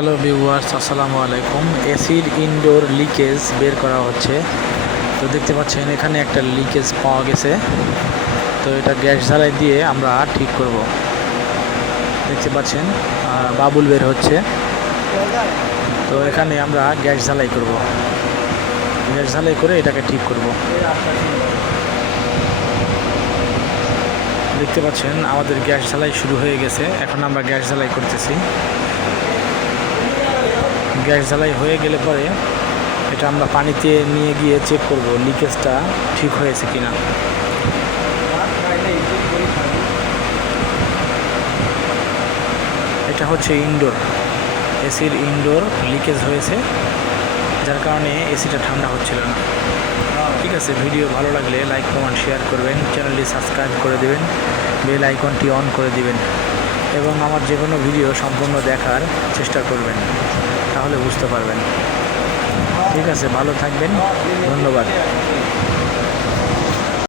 Hello viewers, আসসালামু আলাইকুম। এসির ইনডোর লিকেজ বের করা হচ্ছে। তো দেখতে পাচ্ছেন এখানে একটা লিকেজ পাওয়া গেছে। তো এটা গ্যাস জ্বালাই দিয়ে আমরা ঠিক করব। দেখতে পাচ্ছেন বাবুল বের হচ্ছে। তো এখানে আমরা গ্যাস জ্বালাই করব, গ্যাস জ্বালাই করে এটাকে ঠিক করব। দেখতে পাচ্ছেন আমাদের গ্যাস জ্বালাই শুরু হয়ে গেছে। এখন আমরা গ্যাস জ্বালাই করতেছি। গ্যাস জ্বালাই হয়ে গেলে পরে এটা আমরা পানিতে নিয়ে গিয়ে চেক করব লিকেজটা ঠিক হয়েছে কিনা। এটা হচ্ছে ইনডোর, এসির ইনডোর লিকেজ হয়েছে, যার কারণে এসিটা ঠান্ডা হচ্ছিল না। ঠিক আছে, ভিডিও ভালো লাগলে লাইক কমেন্ট শেয়ার করবেন, চ্যানেলটি সাবস্ক্রাইব করে দেবেন, বেল আইকনটি অন করে দিবেন এবং আমার যে কোনো ভিডিও সম্পূর্ণ দেখার চেষ্টা করবেন, তাহলে বুঝতে পারবেন। ঠিক আছে, ভালো থাকবেন, ধন্যবাদ।